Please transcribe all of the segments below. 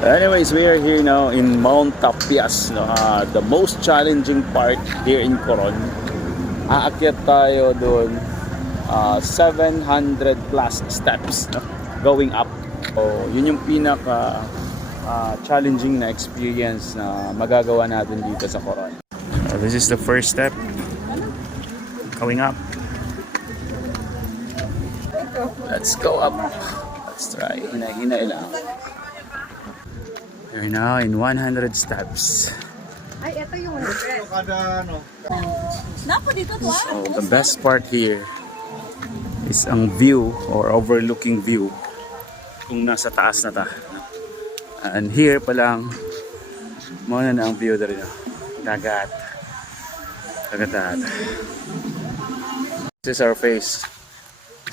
Anyways, we are here now in Mount Tapias, no? The most challenging part here in Coron. Aakyat tayo doon, 700 plus steps, no? Going up. So, yun yung pinaka challenging na experience na magagawa natin dito sa Coron. This is the first step. Going up. Let's go up. Let's try. Hinay-hinay lang. We're now in 100 steps. Ay, ito yung Napo dito to. So the best part here is ang view or overlooking view kung nasa taas na ta. And here pa lang muna na ang view na rin. Dagat. Dagat. This is our face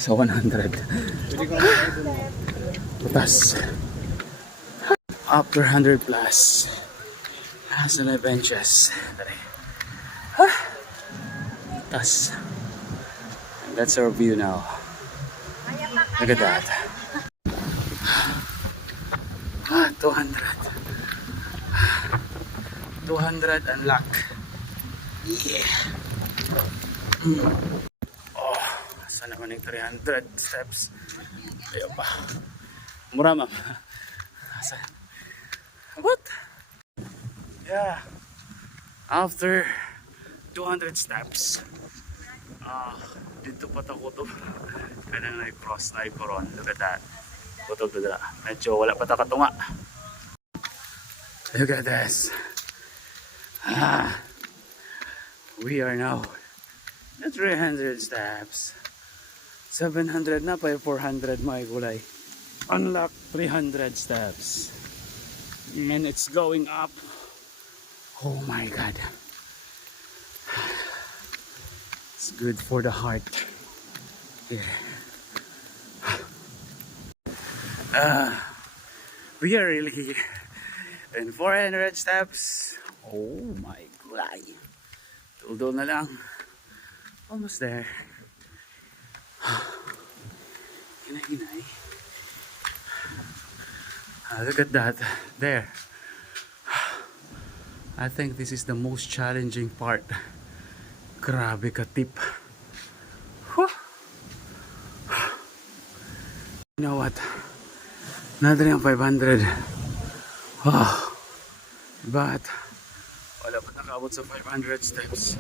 sa 100. Butas. Upper 100 plus. Nasa na benches. Tas. And that's our view now. Look at that. 200. 200 unlock. Yeah. Oh, saan naman yung 300 steps? Ayaw pa. Mura, ma'am. Saan? What? Yeah. After 200 steps, dito patako to. Kanang na-cross na Coron. Look at that. Putol to dala. Medyo wala pa takatunga. Look at this. We are now at 300 steps. 700 na pa 400 may gulay. Unlock 300 steps. And it's going up. Oh my god. It's good for the heart. Yeah. We are really in 400 steps. Oh my god. Tuldo na lang. Almost there. Hinay-hinay. Look at that. There. I think this is the most challenging part. Grabe ka tip. You know what? Another yung 500. But wala pa nakaabot sa 500 steps.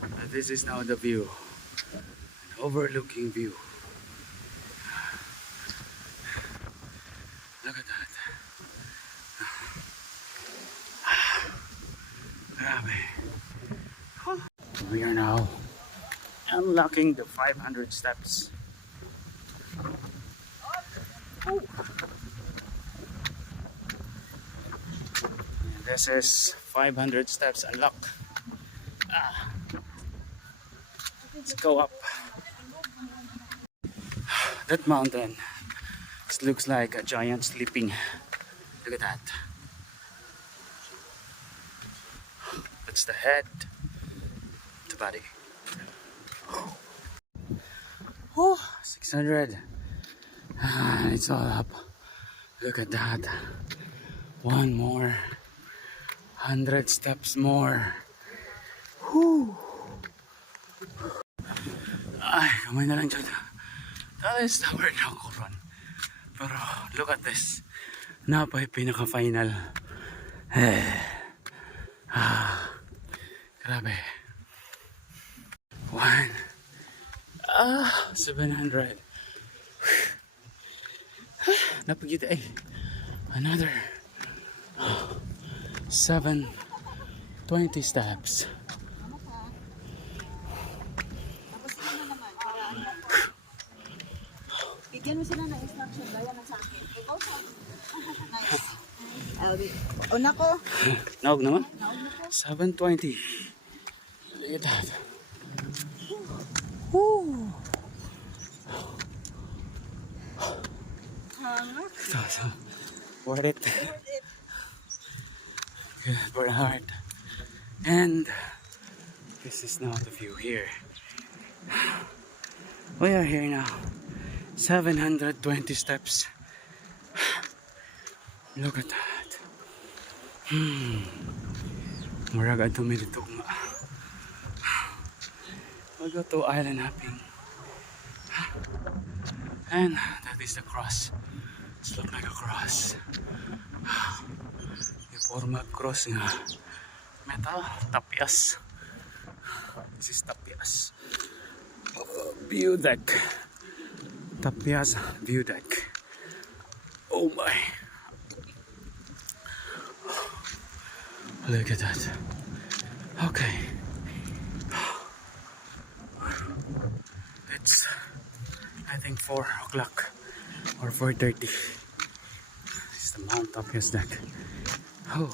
And this is now the view. An overlooking view. Look at that. We are now unlocking the 500 steps. Oh. And this is 500 steps unlocked. Let's go up. That mountain, it looks like a giant sleeping. Look at that. That's the head, the body. Oh, 600. It's all up. Look at that. One more. 100 steps more. Whew. Ay, kamay na lang dyan. That is the word ng Coron. Pero look at this. Napay pinaka-final. Grabe. 700. Napagita eh. Another 720 steps. Bigyan mo sila ng instruction, gaya na sa akin. Ikaw sa nice. Una ko. Naog naman. 720. Look at that. Woo. So, worth it. Good for the heart. And this is now the view here. We are here now. 720 steps. Look at that. Murag adto mi dito nga. We'll go to island hopping. And that is the cross. It's look like a cross. Yung forma cross nga. Metal, tapias. This is tapias. View deck. Tapias view deck. Oh my. Look at that. Okay. It's I think 4 o'clock or 4:30. It's the Mount Tapias deck. Oh.